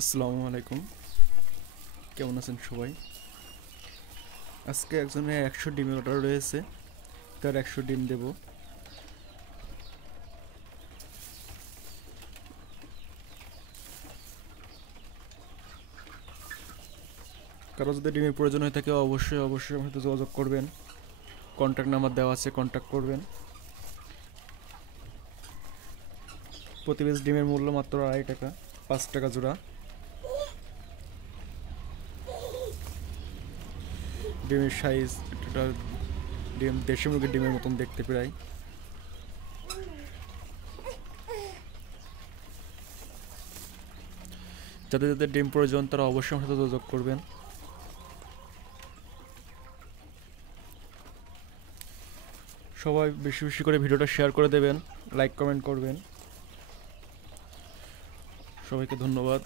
আসসালামু আলাইকুম, কেমন আছেন সবাই? আজকে একজনের 100 ডিমের অর্ডার রয়েছে, তার 100 ডিম দেব। কারো যদি ডিমের প্রয়োজন হয়ে থাকে অবশ্যই অবশ্যই আমার সাথে যোগাযোগ করবেন। কন্ট্যাক্ট নাম্বার দেওয়া আছে, কন্ট্যাক্ট করবেন। প্রতি পিস ডিমের মূল্য মাত্র 2.5 টাকা, 5 টাকা জোড়া। ডিমের সাইজ এটা ডিম দেশি মুরগির ডিমের মতন দেখতে প্রায়। যাদের যাদের ডিম প্রয়োজন তারা অবশ্যই আমার সাথে যোগাযোগ করবেন। সবাই বেশি বেশি করে ভিডিওটা শেয়ার করে দেবেন, লাইক কমেন্ট করবেন। সবাইকে ধন্যবাদ।